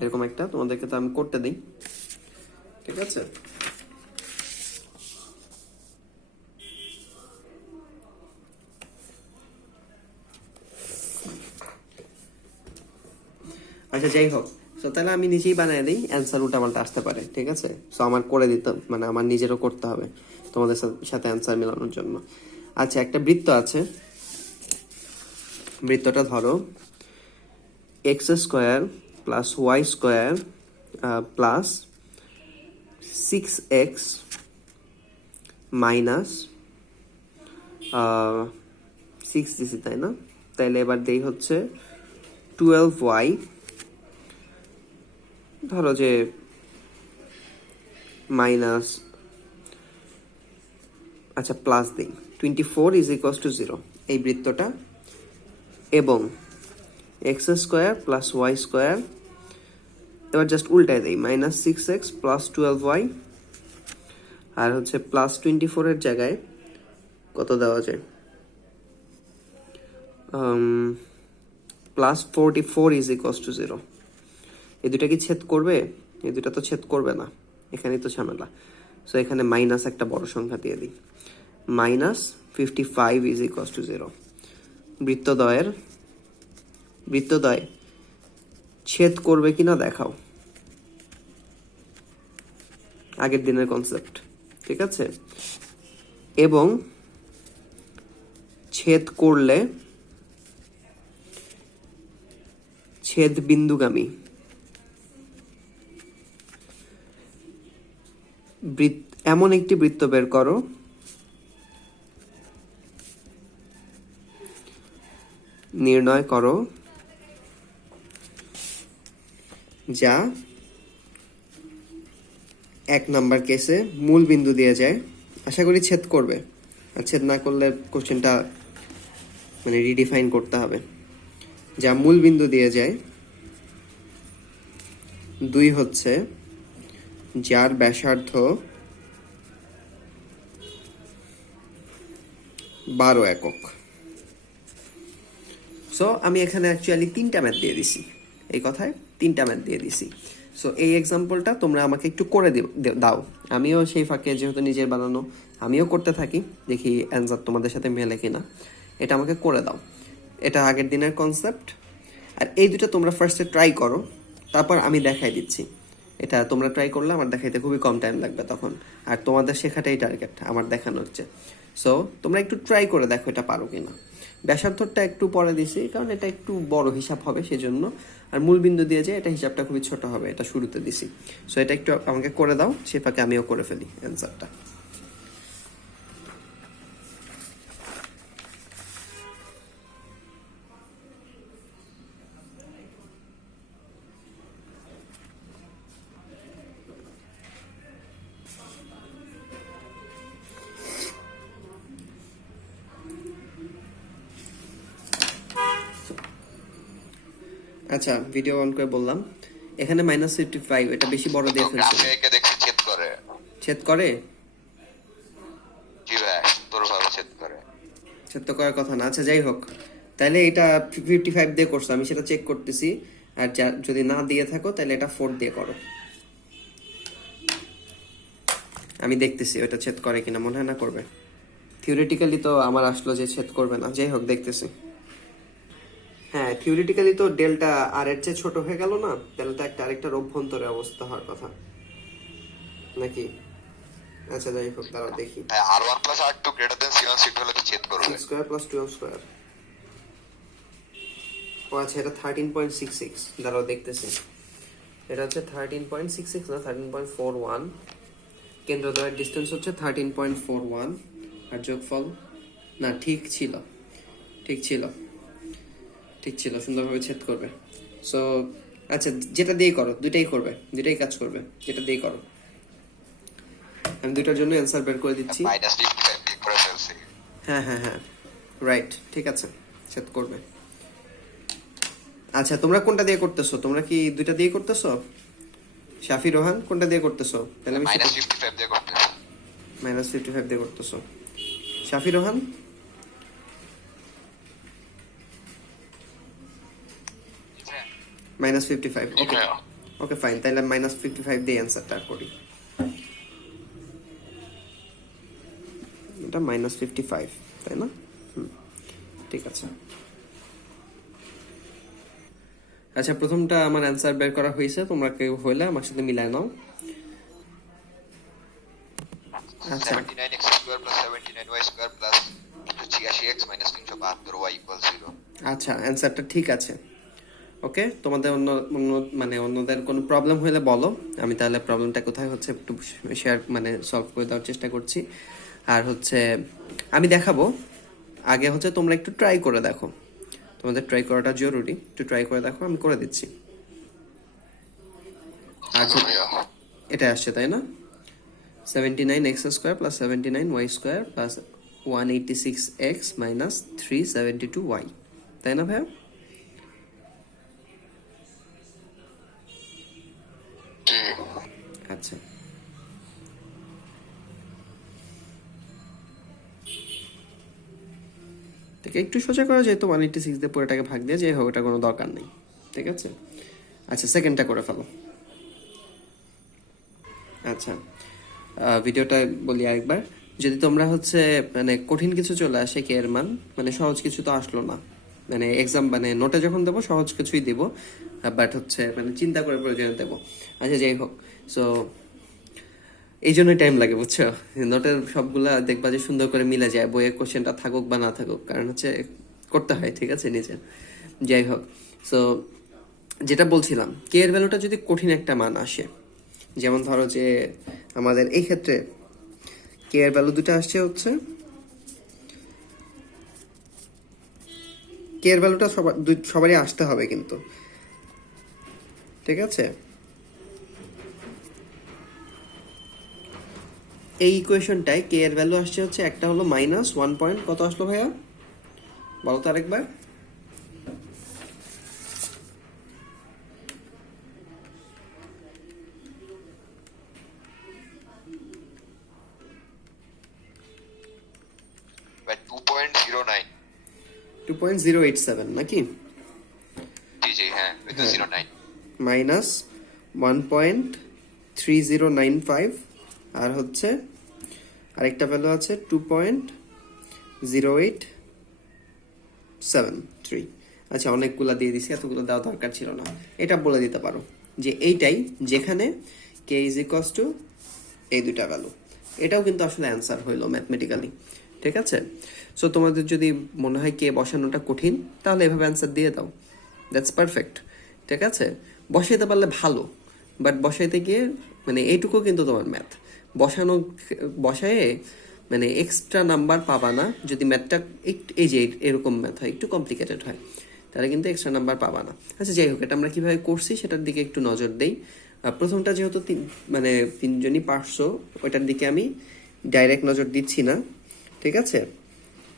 এরকম একটা তোমাদেরকে তো আমি করতে দিই, ঠিক আছে? আচ্ছা, যাই হোক, সো তাহলে আমি নিজেই বানিয়ে দিই, অ্যান্সার উল্টাপাল্টা আসতে পারে, ঠিক আছে? সো আমার করে দিতে, মানে আমার নিজেরও করতে হবে তোমাদের সাথে অ্যান্সার মেলানোর জন্য। আচ্ছা, একটা বৃত্ত আছে, বৃত্তটা ধরো x square plus y square plus 6x minus 6 দিছি, তাই না? তাইলে এবার দেই হচ্ছে 12y, ধরো যে মাইনাস, আচ্ছা প্লাস দিই 24 ইজ ইকুয়ালস টু 0 এই বৃত্তটা, এবং x square plus y square, এবার জাস্ট উল্টায় দেই -6x প্লাস 12y, আর হচ্ছে +24 এর জায়গায় কত দেওয়া যায়? +44 ইজ ইকুয়ালস টু 0। এই দুটা কি ছেদ করবে? এই দুটা তো ছেদ করবে না, এখানেই তো ঝামেলা। সো এখানে মাইনাস একটা বড় সংখ্যা দিয়ে দিই, -55 ইজ ইকুয়ালস টু 0। বৃত্তদ্বয় ছেদ করবে কিনা দেখাও, আগের দিনের কনসেপ্ট, ঠিক আছে? এবং ছেদ করলে ছেদ বিন্দুগামী এমন একটি বৃত্ত বের করো নির্ণয় করো যা 1 নাম্বার কেসে মূল বিন্দু দিয়ে যায়, আশা করি ছেদ করবে, আর ছেদ না করলে কোশ্চেনটা মানে রিডিফাইন করতে হবে। যা মূল বিন্দু দিয়ে যায়। 2 হচ্ছে যার ব্যাসার্ধ 12 একক। সো আমি এখানে অ্যাকচুয়ালি 3টা ম্যাথ দিয়ে দিছি, এই কথায় 3টা ম্যাথ দিয়ে দিছি। সো এই এক্সাম্পলটা তোমরা আমাকে একটু করে দাও, আমিও সেই ফাঁকে যেহেতু নিজের বানানো আমিও করতে থাকি, দেখি অ্যান্সার তোমাদের সাথে মেলে কিনা। এটা আমাকে করে দাও, এটা আগের দিনের কনসেপ্ট। আর এই দুটো তোমরা ফার্স্টে ট্রাই করো, তারপর আমি দেখাই দিচ্ছি। এটা তোমরা ট্রাই করলে আমার দেখাইতে খুবই কম টাইম লাগবে তখন, আর তোমাদের শেখাটাই টার্গেট আমার দেখানো হচ্ছে। সো তোমরা একটু ট্রাই করে দেখো এটা পারো কিনা। ব্যাসার্ধটা একটু পরে দিছি কারণ এটা একটু বড় হিসাব হবে সেজন্য, আর মূল বিন্দু দিয়ে যে এটা হিসাবটা খুবই ছোট হবে, এটা শুরুতে দিছি। সো এটা একটু আমাকে করে দাও, সে ফাঁকে আমিও করে ফেলি অ্যান্সারটা। আচ্ছা ভিডিও অন করে বললাম, এখানে -55 এটা বেশি বড় দিয়ে ফেলছে। গ্রাফে দেখছি ছেদ করে। ছেদ করে? জি ভাই, সুন্দরভাবে ছেদ করে। ছেদ তো করার কথা না। আচ্ছা যাই হোক, তাহলে এটা 55 দিয়ে করছো, আমি সেটা চেক করতেছি। আর যদি না দিয়ে থাকো তাহলে এটা 4 দিয়ে করো, আমি দেখতেছি ওটা ছেদ করে কিনা। মনে হয় না করবে, থিওরিটিক্যালি তো আমার আসলো যে ছেদ করবে না। যাই হোক দেখতেছি। হ্যাঁ থিওরিটিক্যালি তো ডেল্টা আর এর চেয়ে ছোট হয়ে গেল না, তাহলে তো একটা আরেকটার অভ্যন্তরে অবস্থা হওয়ার কথা নাকি? আচ্ছা যাই হোক দাঁড়াও দেখি। r1 + r2 > c1 c2 হলে তো ছেদ করবে। 6 স্কয়ার প্লাস 2m স্কয়ার। ও আচ্ছা এটা 13.66, দাঁড়াও দেখতেছি। এটা হচ্ছে 13.66 না 13.41। কেন্দ্রদ্বয়ের ডিসটেন্স হচ্ছে 13.41, আর যোগফল না ঠিক ছিল, ঠিক ছিল, ঠিক ছিল, সুন্দরভাবে ছেদ করবে। সো আচ্ছা যেটা দিয়েই করো, দুইটাই করবে, দুইটাই কাজ করবে, যেটা দিয়েই করো। আমি দুইটার জন্য অ্যান্সার বের করে দিচ্ছি। -55 দিয়ে করে ফেলছি। হ্যাঁ হ্যাঁ হ্যাঁ রাইট, ঠিক আছে, ছেদ করবে। আচ্ছা তোমরা কোনটা দিয়ে করতেছো? তোমরা কি দুইটা দিয়ে করতেছো? শাফি রোহান কোনটা দিয়ে করতেছো? তাহলে আমি -55 দিয়ে করতেছি। -55 দিয়ে করতেছো। শাফি রোহান -55। ওকে ওকে ফাইন, তাহলে -55 দিয়ে অ্যান্সারটা করি। এটা -55 তাই না? ঠিক আছে। আচ্ছা প্রথমটা আমার অ্যান্সার বের করা হয়েছে, তোমরা কেউ হইলে আমার সাথে মিলাই নাও। আচ্ছা 79x² + 79y² + 86x - 372y = 0। আচ্ছা অ্যান্সারটা ঠিক আছে। ওকে তোমাদের মানে অন্যদের কোনো প্রবলেম হলে বলো, আমি তাহলে প্রবলেমটা কোথায় হচ্ছে একটু শেয়ার মানে সলভ করে দেওয়ার চেষ্টা করছি। আর হচ্ছে আমি দেখাবো, আগে হচ্ছে তোমরা একটু ট্রাই করে দেখো, তোমাদের ট্রাই করাটা জরুরি, একটু ট্রাই করে দেখো, আমি করে দিচ্ছি। আচ্ছা এটা আসছে তাই না? 79x² + 79y² + 186x - 372y, তাই না ভাইয়া? আচ্ছা ঠিক একটু সোজা করা যেত 186 দিয়ে পুরোটাকে ভাগ দিয়ে, যাই হোক ওটা কোনো দরকার নেই, ঠিক আছে। আচ্ছা সেকেন্ডটা করে ফেলো। আচ্ছা ভিডিওটা বলি আরেকবার, যদি তোমরা হচ্ছে মানে কঠিন কিছু চলে আসে কে এর মান, মানে সহজ কিছু তো আসলো না, মানে এক্সাম মানে নোটে যখন দেবো সহজ কিছুই দেব, বাট হচ্ছে মানে চিন্তা করে প্রয়োজনে দেবো। আচ্ছা যাই হোক, সো এই জন্যই টাইম লাগে বুঝছো, নোটের সবগুলা দেখবা যে সুন্দর করে মিলে যায়, বইয়ের কোশ্চেনটা থাকুক বা না থাকুক, কারণ হচ্ছে করতে হয়, ঠিক আছে নিজে। যাই হোক, সো যেটা বলছিলাম, কে এর ভ্যালুটা যদি কঠিন একটা মান আসে, যেমন ধরো যে আমাদের এই ক্ষেত্রে কে এর ভ্যালু দুটো আসছে হচ্ছে, কে এর ভ্যালুটা সবারই আসতে হবে কিন্তু, ঠিক আছে। এই ইকুয়েশনটায় কে এর ভ্যালু আসছে হচ্ছে, একটা হলো মাইনাস 1 পয়েন্ট কত আসলো ভাইয়া, বলো তো আরেকবার। ভাই 2.09। 2.087 নাকি? জি জি হ্যাঁ, ওই তো হ্যাঁ। 09। মাইনাস 1.3095, আর হচ্ছে আরেকটা ভ্যালু আছে 2.0873। আচ্ছা অনেকগুলা দিয়ে দিছি, এতগুলো দেওয়া দরকার ছিল না। এটা বলে দিতে পারো যে এইটাই, যেখানে কে ইজ ইকুয়ালস টু এই দুটা ভ্যালু। এটাও কিন্তু আসলে অ্যান্সার হইলো ম্যাথমেটিক্যালি, ঠিক আছে। সো তোমাদের যদি মনে হয় কে বসানোটা কঠিন, তাহলে এভাবে অ্যান্সার দিয়ে দাও, দ্যাটস পারফেক্ট, ঠিক আছে। বসাইতে পারলে ভালো, বাট বসাইতে গিয়ে মানে এইটুকু কিন্তু তোমার ম্যাথ বসানো, বসায়ে মানে এক্সট্রা নাম্বার পাবা না। যদি ম্যাথটা এই যে এরকম ম্যাথ হয়, একটু কমপ্লিকেটেড হয়, তাহলে কিন্তু এক্সট্রা নাম্বার পাবা না। আচ্ছা যাই হোক, এটা আমরা কিভাবে করছি সেটার দিকে একটু নজর দেই। প্রথমটা যেহেতু মানে তিনজনই পারছো, ওইটার দিকে আমি ডাইরেক্ট নজর দিচ্ছি না, ঠিক আছে।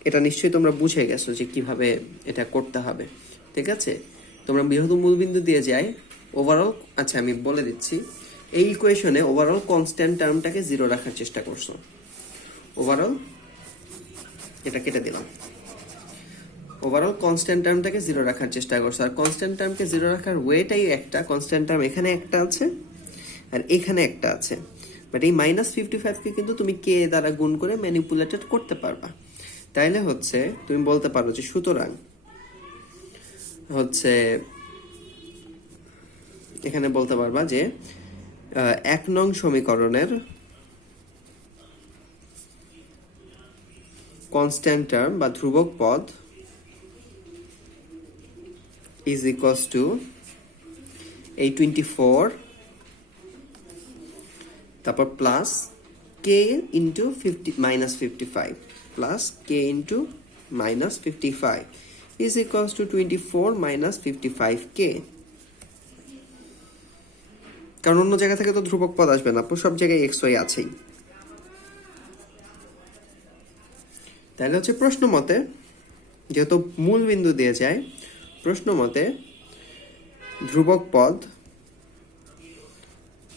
এটা নিশ্চয়ই তোমরা বুঝে গেছো যে কিভাবে এটা করতে হবে, ঠিক আছে। তোমরা বৃহৎ মূলবিন্দু দিয়ে যায় ওভারঅল। আচ্ছা আমি বলে দিচ্ছি, এই ইকুয়েশনে ওভারঅল কনস্ট্যান্ট টার্মটাকে জিরো রাখার চেষ্টা করছো। ওভারঅল এটা কেটে দিলাম, ওভারঅল কনস্ট্যান্ট টার্মটাকে জিরো রাখার চেষ্টা করছো। আর কনস্ট্যান্ট টার্মকে জিরো রাখার ওয়েটাই একটা, কনস্ট্যান্ট টার্ম এখানে একটা আছে আর এখানে একটা আছে, বাট এই -55কে কিন্তু তুমি কে দ্বারা গুণ করে ম্যানিপুলেটেড করতে পারবা। তাইলে হচ্ছে তুমি বলতে পারো যে সুতরাং হচ্ছে এখানে বলতে পারবা যে 1 নং সমীকরণের কনস্ট্যান্ট টার্ম বা ধ্রুবক পদ ইজ ইকুয়ালস টু এই 24, তারপর plus K into -55 plus K into -55 is equals two 24 -55 কে। কারণ অন্য জায়গা থেকে তো ধ্রুবক পদ আসবে না, সব জায়গায় এক্স ওয়াই আছেই। তাহলে হচ্ছে প্রশ্ন মতে, যেহেতু মূল বিন্দু দিয়ে যায়, প্রশ্ন মতে ধ্রুবক পদ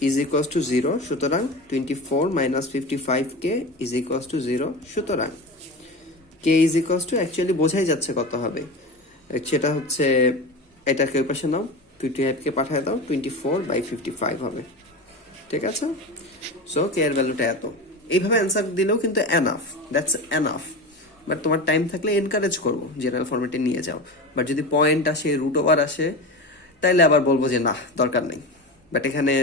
ইজ ইকুয়ালস টু 0, সুতরাং 24 -55 কে ইজ ইকুয়ালস টু 0, সুতরাং কে ইজ ইকুয়ালস টু, অ্যাকচুয়ালি বোঝাই যাচ্ছে কত হবে, সেটা হচ্ছে এটাকে ওই পাশে নাও, 25কে পাঠিয়ে দাও, 24/55 হবে, ঠিক আছে। সো কে এর ভ্যালুটা এত, এইভাবে অ্যান্সার দিলেও কিন্তু এনাফ, দ্যাটস এনাফ। বাট তোমার টাইম থাকলে এনকারেজ করবো জেনারেল ফরম্যাটে নিয়ে যাও, বাট যদি পয়েন্ট আসে, রুট ওভার আসে, তাইলে আবার বলবো যে না দরকার নেই। বাট এখানে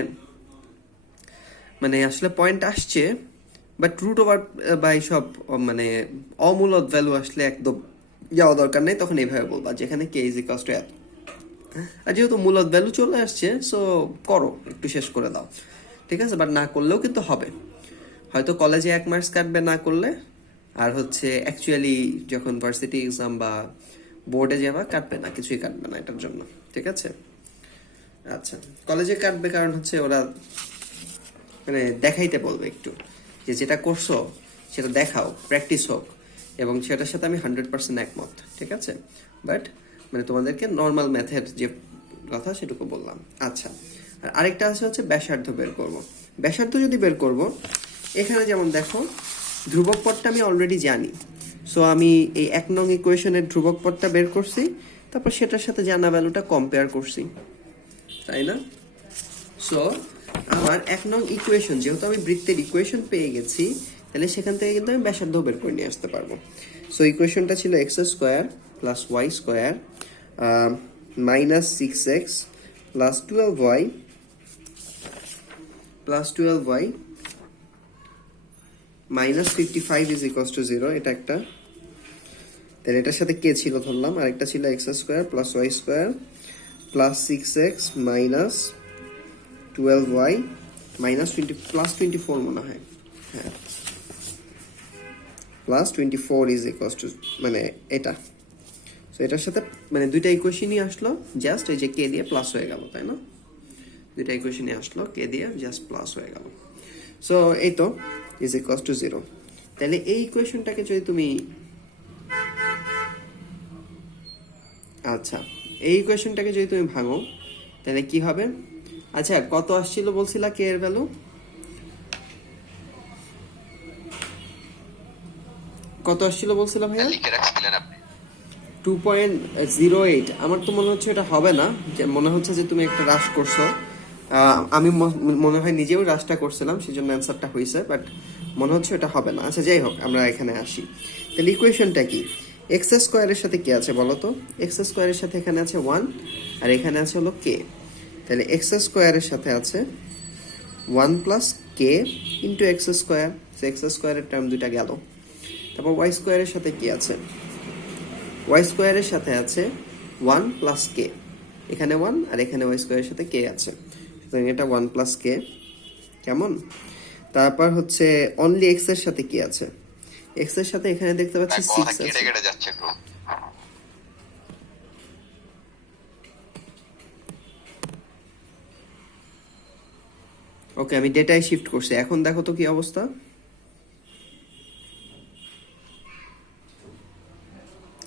মানে আসলে পয়েন্ট আসছে, বাট রুট ওভার বা এইসব মানে অমূলদ ভ্যালু আসলে একদম যাওয়া দরকার নেই, তখন এইভাবে বলবা যেখানে কে ইজ ইকুয়ালস টু এত। আর যেহেতু মূলদ ভ্যালু চলে আসছে, সো করো, একটু শেষ করে দাও, ঠিক আছে। বাট না করলেও কিন্তু হবে, হয়তো কলেজে 1 মার্কস কাটবে না করলে, আর হচ্ছে অ্যাকচুয়ালি যখন ভার্সিটি এক্সাম বা বোর্ডে যাবা কাটবে না, কিছুই কাটবে না এটার জন্য, ঠিক আছে। আচ্ছা কলেজে কাটবে কারণ হচ্ছে ওরা মানে দেখাইতে বলবে একটু, যে যেটা করছো সেটা দেখাও, প্র্যাকটিস হোক, এবং সেটার সাথে আমি 100% একমত, ঠিক আছে। বাট মানে তোমাদেরকে নর্মাল ম্যাথের যে কথা সেটুকু বললাম। আচ্ছা আর আরেকটা আছে হচ্ছে ব্যাসার্ধ বের করব। ব্যাসার্ধ যদি বের করব, এখানে যেমন দেখো ধ্রুবক পদটা আমি অলরেডি জানি, সো আমি এই 1 নং ইকুয়েশনের ধ্রুবক পদটা বের করছি, তারপর সেটার সাথে জানা ভ্যালুটা কম্পেয়ার করছি, তাই না। সো আমার 1 নং ইকুয়েশন, যেহেতু আমি বৃত্তের ইকুয়েশন পেয়ে গেছি, তাহলে সেখান থেকে কিন্তু আমি ব্যাসার্ধ বের করে নিয়ে আসতে পারবো। সো ইকুয়েশনটা ছিল x square plus y square minus 6x plus 12y minus 55 is equals to 0। এটা একটা, তাহলে এটার সাথে কে ছিল ধরলাম, আর একটা ছিল x square plus y square plus 6x minus 12y minus 20 plus 24 মনে হয়, হ্যাঁ প্লাস 24 ইজ ইকুয়ালস টু মানে এটা। সো এটার সাথে মানে দুইটা ইকুয়েশনই আসলো, জাস্ট এই যে কে দিয়ে প্লাস হয়ে গেল, তাই না? দুইটা ইকুয়েশনই আসলো কে দিয়ে জাস্ট প্লাস হয়ে গেল। সো এই তো ইজ ইকুয়ালস টু 0। তাহলে এই ইকুয়েশনটাকে যদি তুমি আচ্ছা এই ইকুয়েশনটাকে যদি তুমি ভাঙো তাহলে কি হবে? আচ্ছা কত আসছিল বলছিলা কে এর ভ্যালু? কত আসছিল বলছিলাম ভাইয়া? লিখে রাখছিলেন আপনি 2.08। আমার তো মনে হচ্ছে এটা হবে না, যে মনে হচ্ছে যে তুমি একটা হ্রাস করছো। আমি মনে হয় নিজেও হ্রাসটা করছিলাম, সেজন্য অ্যান্সারটা হয়েছে, বাট মনে হচ্ছে এটা হবে না। আচ্ছা যাই হোক, আমরা এখানে আসি। তাহলে ইকুয়েশনটা কি? এক্স স্কোয়ারের সাথে কি আছে বলো তো? এক্স স্কোয়ারের সাথে এখানে আছে 1 আর এখানে আছে হলো কে। তাহলে এক্স স্কোয়ারের সাথে আছে 1 প্লাস কে ইন্টু এক্স স্কোয়ার। এক্স স্কোয়ারের টার্ম দুইটা গেল। তারপর ওয়াই স্কোয়ারের সাথে কি আছে? ওয়াই স্কোয়ারের সাথে আছে 1 প্লাস কে, এখানে 1 আর এখানে ওয়াই স্কোয়ারের সাথে কে আছে, সুতরাং এটা 1 প্লাস কে। কেমন? তারপর হচ্ছে অনলি এক্স এর সাথে কি আছে? এক্স এর সাথে এখানে দেখতে পাচ্ছি 6 কথা আছে। কেটে কেটে যাচ্ছে একটু। ওকে, আমি ডেটায় শিফট করছি, এখন দেখো তো কি অবস্থা।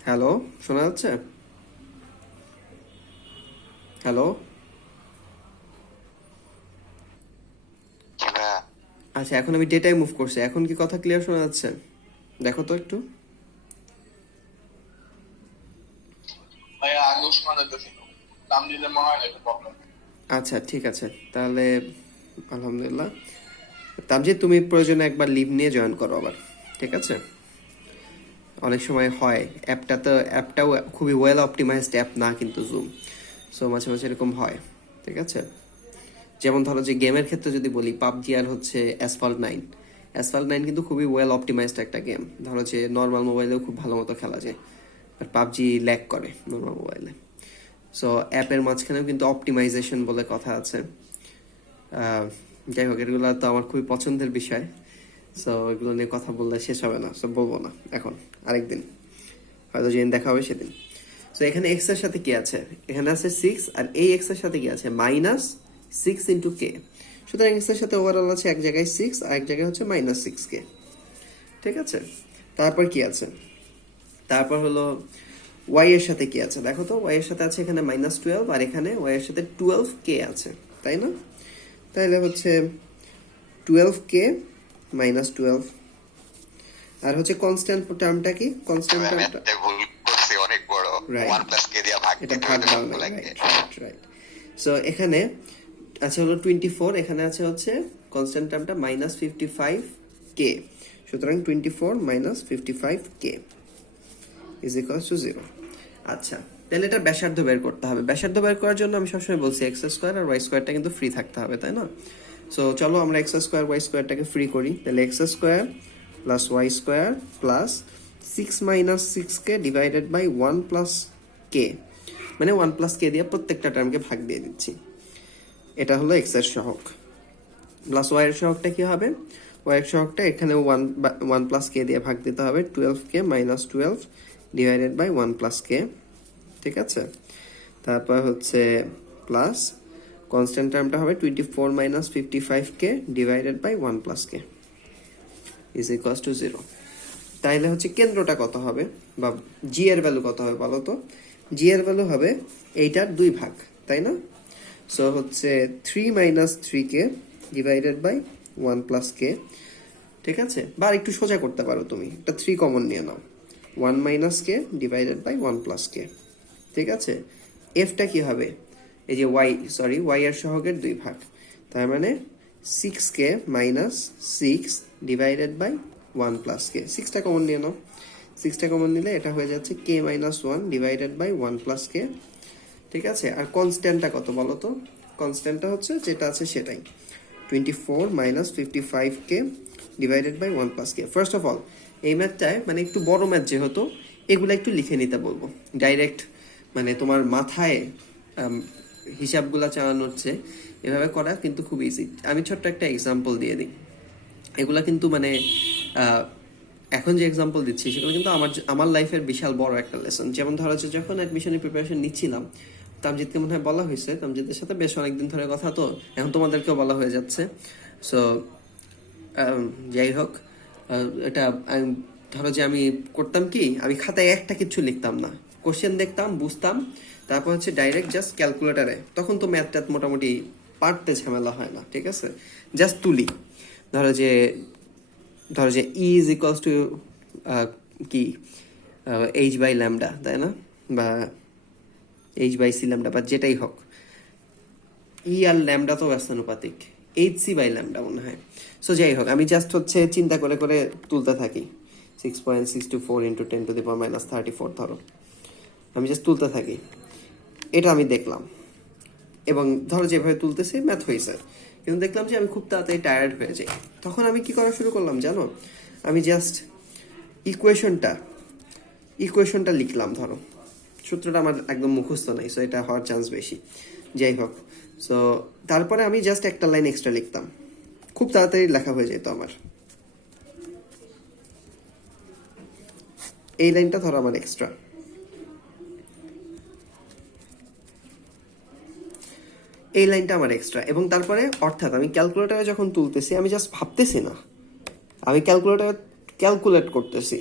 হ্যালো, শোনা যাচ্ছে? হ্যালো, জি ভাইয়া। আচ্ছা এখন আমি ডেটায় মুভ করছি, এখন কি কথা ক্লিয়ার শোনা যাচ্ছে? দেখো তো একটু। ভাইয়া আগেও শোনা যাইতেছিল, নাম দিলে মনে হয় না একটা প্রবলেম। আচ্ছা ঠিক আছে, তাহলে আলহামদুলিল্লাহ। তামজিদ, তুমি প্রয়োজনে একবার লিভ নিয়ে জয়েন করো আবার, ঠিক আছে? অনেক সময় হয়, অ্যাপটাও খুবই ওয়েল অপটিমাইজড অ্যাপ না কিন্তু জুম, সো মাঝে মাঝে এরকম হয়, ঠিক আছে? যেমন ধরো যে গেমের ক্ষেত্রে যদি বলি, পাবজি আর হচ্ছে অ্যাসফাল্ট 9 কিন্তু খুবই ওয়েল অপটিমাইজড একটা গেম। ধরো যে নর্মাল মোবাইলেও খুব ভালো মতো খেলা যায়, আর পাবজি ল্যাগ করে নর্মাল মোবাইলে। সো অ্যাপের মাঝখানেও কিন্তু অপটিমাইজেশন বলে কথা আছে। যাই হোক, এগুলো তো আমার খুবই পছন্দের বিষয়, সো এগুলো নিয়ে কথা বললে শেষ হবে না, সো বলবো না এখন, আরেকদিন হয়তো যেদিন দেখা হবে সেদিন। সো এখানে এক্স এর সাথে কি আছে? এখানে আছে 6, আর এই এক্স এর সাথে কি আছে? Minus 6 into k. সুতরাং এক্স এর সাথে ওভারঅল আছে এক জায়গায় 6 আর এক জায়গায় হচ্ছে মাইনাস 6 কে, ঠিক আছে? তারপর কি আছে? তারপর হলো ওয়াই এর সাথে কি আছে? দেখো তো, ওয়াই এর সাথে আছে এখানে মাইনাস 12 আর এখানে ওয়াই এর সাথে 12 কে আছে, তাই না? তাহলে হচ্ছে 12 কে মাইনাস 12। আর হচ্ছে কনস্ট্যান্ট টার্মটা কি? কনস্ট্যান্ট আমি টার্মটা একটা ভুল করছি অনেক বড়। Right. 1 প্লাস কে দিয়া ভাগ এটা দিতে ভাগ হইলে দাও না, সবগুলো রাইট লাগে। Right right. সো এখানে আছে হলো 24, এখানে আছে হচ্ছে কনস্ট্যান্ট টার্মটা মাইনাস 55 কে। সুতরাং 24 minus 55 K is equals to 0। আচ্ছা, তাহলে এটা ব্যাসার্ধ বের করতে হবে। ব্যাসার্ধ বের করার জন্য আমি সবসময় বলছি এক্স স্কোয়ার আর ওয়াই স্কোয়ারটা কিন্তু ফ্রি থাকতে হবে, তাই না? সো চলো আমরা এক্স স্কোয়ার ওয়াই স্কোয়ারটাকে ফ্রি করি। তাহলে x square plus y square plus 6 minus 6 k divided by 1 plus k, মানে 1 প্লাস কে দিয়ে প্রত্যেকটা টার্মকে ভাগ দিয়ে দিচ্ছি। এটা হলো এক্স এর সহগ। প্লাস ওয়াই এর সহগটা কি হবে? ওয়াই এর সহগটা এখানে 1 প্লাস কে দিয়ে ভাগ দিতে হবে। 12 k minus 12 divided by 1 plus k, ঠিক আছে? তারপর হচ্ছে প্লাস কনস্ট্যান্ট টার্মটা হবে 24 minus 55 k divided by 1 plus k is equals to 0। তাইলে হচ্ছে কেন্দ্রটা কত হবে, বা জি এর ভ্যালু কত হবে বলো তো? জি এর ভ্যালু হবে এইটার 2 ভাগ, তাই না? সো হচ্ছে 3 minus 3 k divided by 1 plus k, ঠিক আছে? বা একটু সোজা করতে পারো তুমি, একটা 3 কমন নিয়ে নাও, 1 minus k divided by 1 plus k, ঠিক আছে? এফটা কি হবে? এই যে ওয়াই এর সহগের 2 ভাগ, তার মানে 6k minus 6 divided by 1 plus k. 6টা কমন নিয়ে নাও, 6টা কমন নিলে এটা হয়ে যাচ্ছে k minus 1 divided by 1 plus k. ঠিক আছে, আর কনস্ট্যান্টটা কত বলো তো? কনস্ট্যান্টটা হচ্ছে যেটা আছে সেটাই, 24 minus 55k divided by 1 plus k. First of all এই ম্যাথটায় মানে একটু বড় ম্যাথ যেহেতু, এগুলো একটু লিখে নিতে বলবো। ডাইরেক্ট মানে তোমার মাথায় হিসাবগুলা চালানোর চেয়ে এভাবে করা কিন্তু খুব ইজি। আমি ছোট্ট একটা এক্সাম্পল দিয়ে দিই। এগুলা কিন্তু মানে এখন যে এক্সাম্পল দিচ্ছি সেগুলো কিন্তু আমার লাইফের বিশাল বড় একটা লেসন। যেমন ধরো হচ্ছে যখন অ্যাডমিশনের প্রিপারেশন নিচ্ছিলাম, তামজিদকে মনে হয় বলা হয়েছে, তামজিদের সাথে বেশ অনেকদিন ধরে কথা, তো এখন তোমাদেরকেও বলা হয়ে যাচ্ছে। সো যাই হোক, এটা ধরো যে আমি করতাম কি, আমি খাতায় একটা কিছু লিখতাম না, কোশ্চেন দেখতাম, বুঝতাম, তারপর হচ্ছে ডাইরেক্ট জাস্ট ক্যালকুলেটারে, তখন তো ম্যাথ ট্যাথ মোটামুটি পারতে ঝামেলা হয় না, ঠিক আছে, জাস্ট তুলি। ধরো যে ই ইজ ইকুয়ালস টু কি এইচ বাই ল্যামডা, তাই না, বা এইচ বাই সি ল্যামডা, বা যেটাই হোক, ই আর ল্যামডা তো ব্যস্তানুপাতিক, এইচ সি বাই ল্যামডা মনে হয়। সো যাই হোক, আমি জাস্ট হচ্ছে চিন্তা করে করে তুলতে থাকি, 6.624 into 10 to the power minus 34 ধরো, আমি জাস্ট তুলতে থাকি। এটা আমি দেখলাম, এবং ধরো যেভাবে তুলতেছি ম্যাথ হয়েছে, কিন্তু দেখলাম যে আমি খুব তাড়াতাড়ি টায়ার্ড হয়ে যাই। তখন আমি কি করা শুরু করলাম জানো? আমি জাস্ট ইকুয়েশনটা লিখলাম। ধরো সূত্রটা আমার একদম মুখস্থ নাই, সো এটা হওয়ার চান্স বেশি। যাই হোক, সো তারপরে আমি জাস্ট একটা লাইন এক্সট্রা লিখতাম, খুব তাড়াতাড়ি লেখা হয়ে যেত আমার। এই লাইনটা ধরো আমার এক্সট্রা, এই লাইনটা আমার এক্সট্রা, এবং তারপরে অর্থাৎ আমি ক্যালকুলেটারে যখন তুলতেছি আমি জাস্ট ভাবতেছি না, আমি ক্যালকুলেট করতেছি।